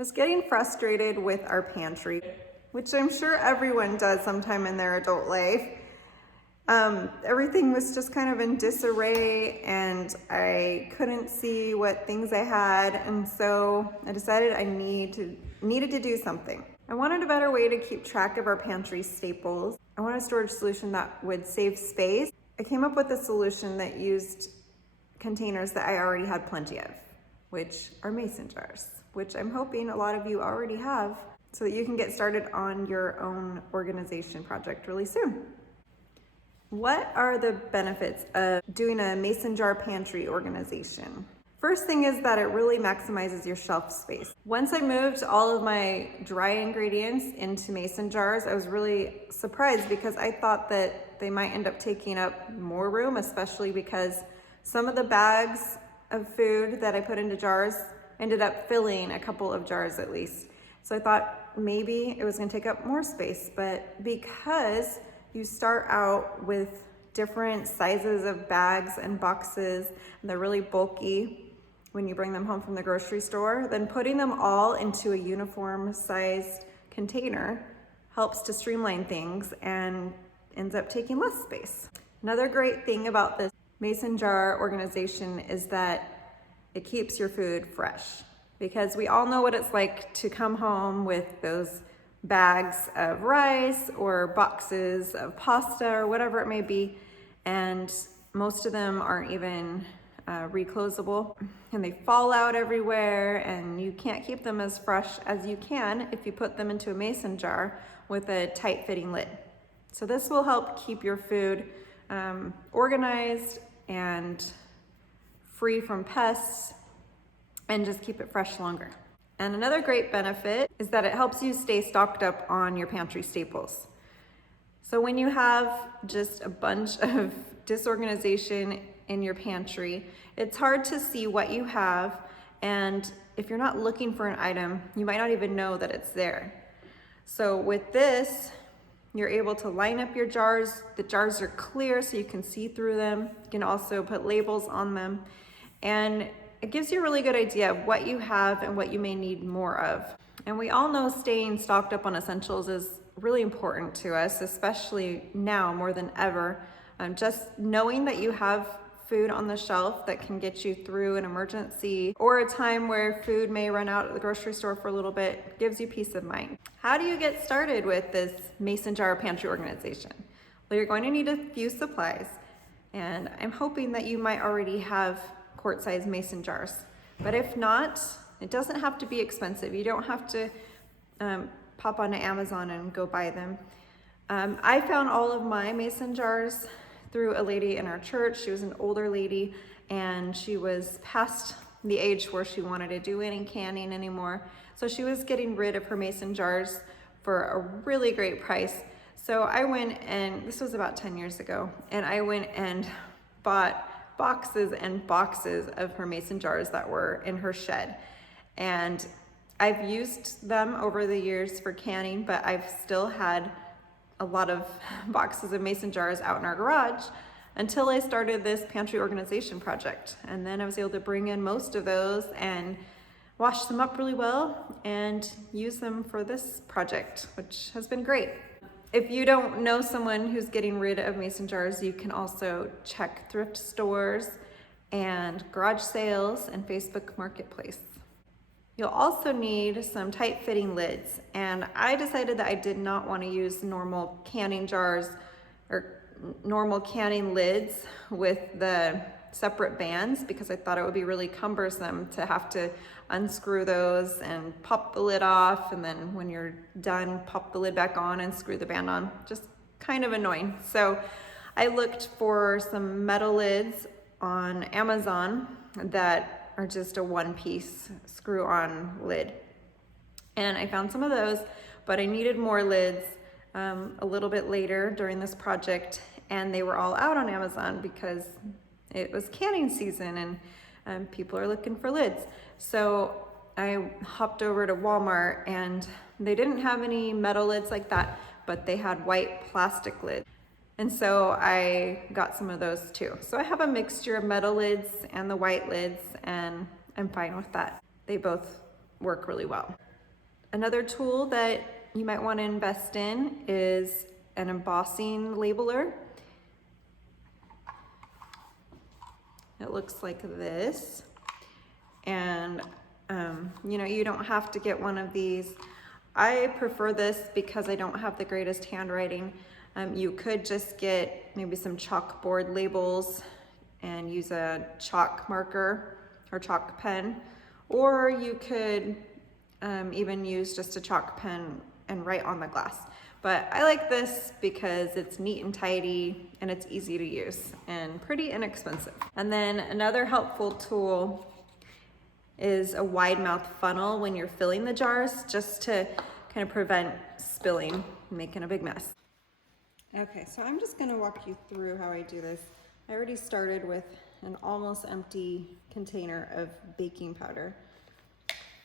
was getting frustrated with our pantry, which I'm sure everyone does sometime in their adult life. Everything was just kind of in disarray and I couldn't see what things I had, and so I decided I needed to do something. I wanted a better way to keep track of our pantry staples. I wanted a storage solution that would save space. I came up with a solution that used containers that I already had plenty of, which are mason jars, which I'm hoping a lot of you already have, so that you can get started on your own organization project really soon. What are the benefits of doing a mason jar pantry organization? First thing is that it really maximizes your shelf space. Once I moved all of my dry ingredients into mason jars, I was really surprised because I thought that they might end up taking up more room, especially because some of the bags of food that I put into jars ended up filling a couple of jars at least. So I thought maybe it was gonna take up more space, but because you start out with different sizes of bags and boxes, and they're really bulky when you bring them home from the grocery store, then putting them all into a uniform sized container helps to streamline things and ends up taking less space. Another great thing about this mason jar organization is that it keeps your food fresh, because we all know what it's like to come home with those bags of rice or boxes of pasta or whatever it may be, and most of them aren't even reclosable, and they fall out everywhere, and you can't keep them as fresh as you can if you put them into a mason jar with a tight fitting lid. So this will help keep your food organized and free from pests and just keep it fresh longer. And another great benefit is that it helps you stay stocked up on your pantry staples. So when you have just a bunch of disorganization in your pantry, it's hard to see what you have, and if you're not looking for an item, you might not even know that it's there. So with this, you're able to line up your jars. The jars are clear so you can see through them. You can also put labels on them, and it gives you a really good idea of what you have and what you may need more of. And we all know staying stocked up on essentials is really important to us, especially now more than ever. Just knowing that you have food on the shelf that can get you through an emergency or a time where food may run out at the grocery store for a little bit gives you peace of mind. How do you get started with this mason jar pantry organization? Well, you're going to need a few supplies, and I'm hoping that you might already have quart-sized mason jars. But if not, it doesn't have to be expensive. You don't have to pop onto Amazon and go buy them. I found all of my mason jars through a lady in our church. She was an older lady, and she was past the age where she wanted to do any canning anymore. So she was getting rid of her mason jars for a really great price. So I went, and this was about 10 years ago, and I went and bought boxes and boxes of her mason jars that were in her shed. And I've used them over the years for canning, but I've still had a lot of boxes of mason jars out in our garage until I started this pantry organization project. And then I was able to bring in most of those and wash them up really well and use them for this project, which has been great. If you don't know someone who's getting rid of mason jars, you can also check thrift stores and garage sales and Facebook Marketplace. You'll also need some tight fitting lids, and I decided that I did not want to use normal canning jars or normal canning lids with the separate bands, because I thought it would be really cumbersome to have to unscrew those and pop the lid off, and then when you're done, pop the lid back on and screw the band on. Just kind of annoying. So I looked for some metal lids on Amazon that are just a one-piece screw-on lid. And I found some of those, but I needed more lids a little bit later during this project, and they were all out on Amazon because it was canning season and people are looking for lids. So I hopped over to Walmart, and they didn't have any metal lids like that, but they had white plastic lids. And so I got some of those too. So I have a mixture of metal lids and the white lids, and I'm fine with that. They both work really well. Another tool that you might want to invest in is an embossing labeler. It looks like this. And you know, you don't have to get one of these. I prefer this because I don't have the greatest handwriting. You could just get maybe some chalkboard labels and use a chalk marker or chalk pen, or you could even use just a chalk pen and write on the glass. But I like this because it's neat and tidy and it's easy to use and pretty inexpensive. And then another helpful tool is a wide mouth funnel when you're filling the jars, just to kind of prevent spilling and making a big mess. Okay, so I'm just gonna walk you through how I do this. I already started with an almost empty container of baking powder.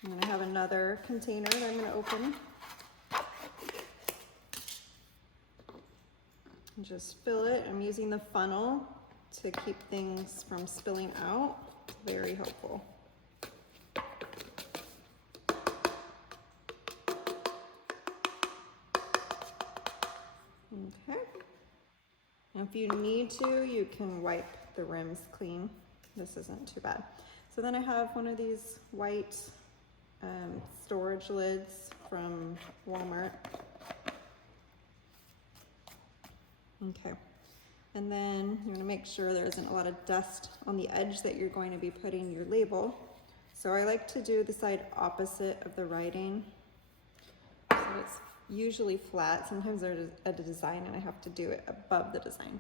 I'm gonna have another container that I'm gonna open. And just fill it. I'm using the funnel to keep things from spilling out. It's very helpful. Okay. And if you need to, you can wipe the rims clean. This isn't too bad. So then I have one of these white storage lids from Walmart. Okay. And then you're gonna make sure there isn't a lot of dust on the edge that you're going to be putting your label. So I like to do the side opposite of the writing. So it's usually flat. Sometimes there's a design and I have to do it above the design.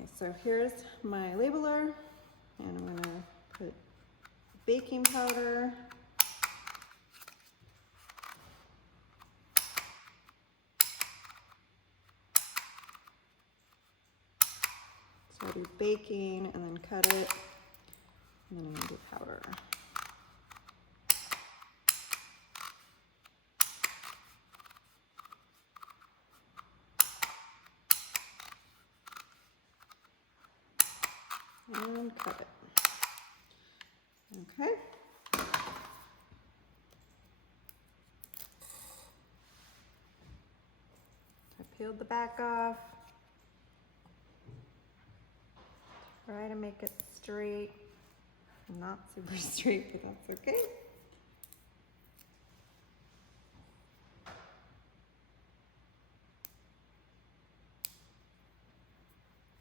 Okay, so here's my labeler, and I'm gonna put baking powder. So I do baking and then cut it, and then I'm gonna do powder. And cut it. Okay. I peeled the back off. Try to make it straight. Not super straight, but that's okay.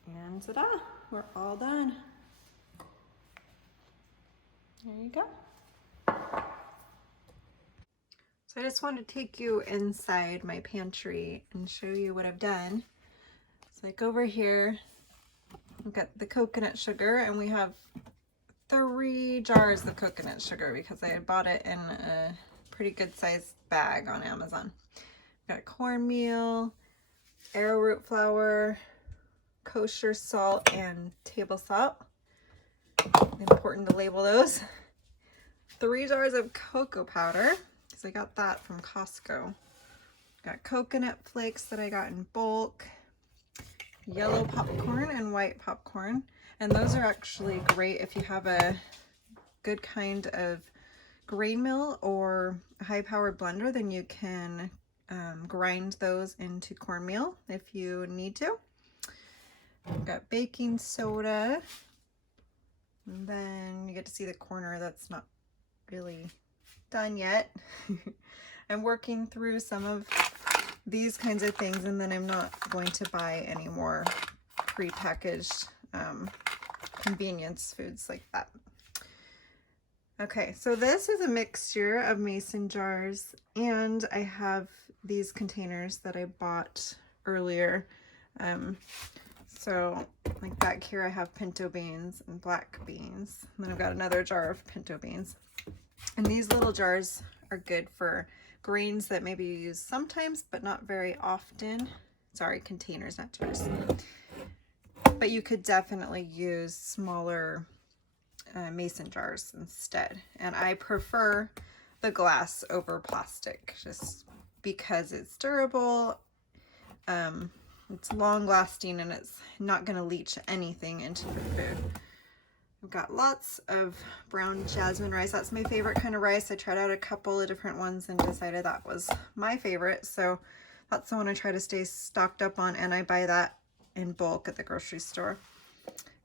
And ta-da, we're all done. There you go. So I just want to take you inside my pantry and show you what I've done. So like over here, I've got the coconut sugar, and we have 3 jars of coconut sugar because I had bought it in a pretty good sized bag on Amazon. Got cornmeal, arrowroot flour, kosher salt, and table salt. Important to label those. 3 jars of cocoa powder, because I got that from Costco. Got coconut flakes that I got in bulk, yellow popcorn and white popcorn. And those are actually great if you have a good kind of grain mill or a high-powered blender, then you can grind those into cornmeal if you need to. I've got baking soda. And then you get to see the corner that's not really done yet. I'm working through some of these kinds of things, and then I'm not going to buy any more prepackaged convenience foods like that. Okay, so this is a mixture of mason jars, and I have these containers that I bought earlier. So like back here I have pinto beans and black beans. And then I've got another jar of pinto beans. And these little jars are good for grains that maybe you use sometimes, but not very often. Sorry, containers, not jars. But you could definitely use smaller mason jars instead. And I prefer the glass over plastic just because it's durable. It's long lasting and it's not going to leach anything into the food. I've got lots of brown jasmine rice. That's my favorite kind of rice. I tried out a couple of different ones and decided that was my favorite. So that's the one I try to stay stocked up on, and I buy that in bulk at the grocery store.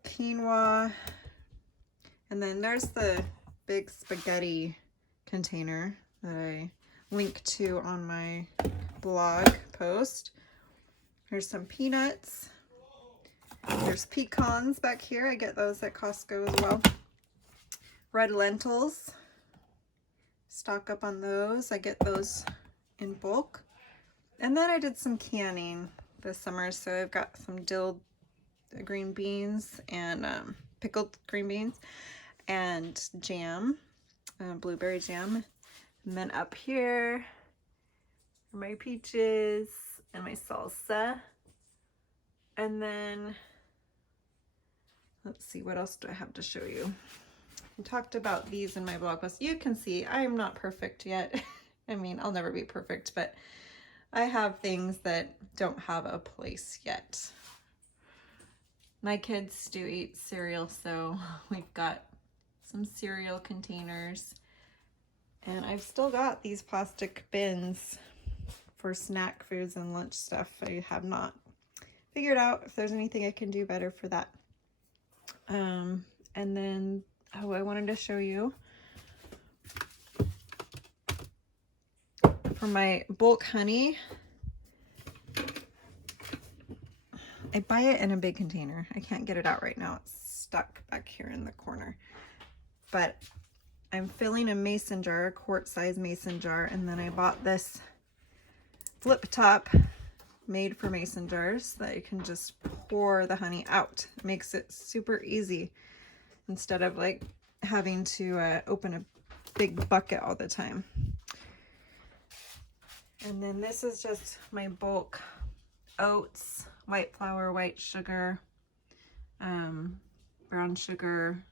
Quinoa. And then there's the big spaghetti container that I link to on my blog post. Here's some peanuts. There's pecans back here. I get those at Costco as well. Red lentils. Stock up on those. I get those in bulk. And then I did some canning this summer. So I've got some dilled green beans and pickled green beans and jam, blueberry jam. And then up here are my peaches and my salsa. And then, let's see, what else do I have to show you? I talked about these in my blog post. You can see I am not perfect yet. I mean, I'll never be perfect, but I have things that don't have a place yet. My kids do eat cereal, so we've got some cereal containers. And I've still got these plastic bins for snack foods and lunch stuff. I have not figured out if there's anything I can do better for that. And then, oh, I wanted to show you for my bulk honey. I buy it in a big container. I can't get it out right now. It's stuck back here in the corner. But I'm filling a mason jar, a quart-size mason jar, and then I bought this flip top made for mason jars that you can just pour the honey out. It makes it super easy instead of like having to open a big bucket all the time. And then this is just my bulk oats, white flour, white sugar, brown sugar,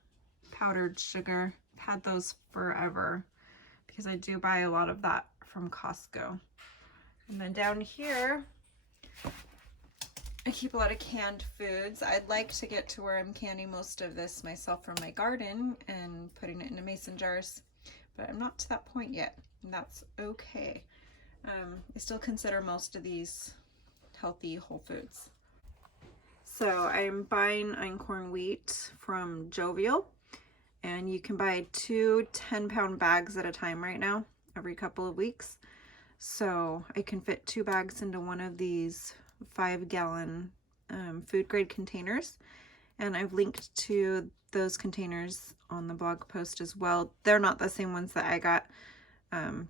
powdered sugar. I've had those forever because I do buy a lot of that from Costco. And then down here, I keep a lot of canned foods. I'd like to get to where I'm canning most of this myself from my garden and putting it into mason jars, but I'm not to that point yet, and that's okay. I still consider most of these healthy whole foods. So I'm buying einkorn wheat from Jovial, and you can buy 2 10-pound bags at a time right now, every couple of weeks. So I can fit 2 bags into one of these 5-gallon food grade containers, and I've linked to those containers on the blog post as well. They're not the same ones that I got,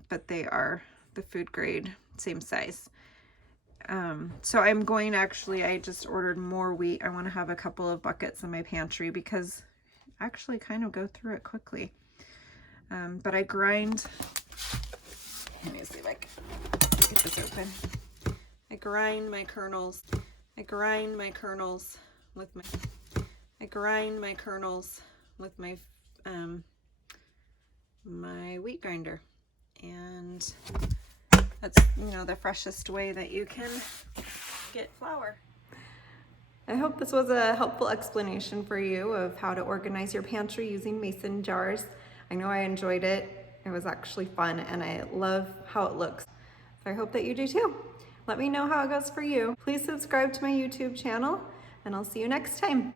but they are the food grade, same size. So I'm going to I just ordered more wheat. I want to have a couple of buckets in my pantry because I actually kind of go through it quickly. But I grind, let me see if I can get this open. I grind my kernels with my my wheat grinder, and that's, you know, the freshest way that you can get flour. I hope this was a helpful explanation for you of how to organize your pantry using mason jars. I know I enjoyed it. It was actually fun, and I love how it looks. So I hope that you do too. Let me know how it goes for you. Please subscribe to my YouTube channel, and I'll see you next time.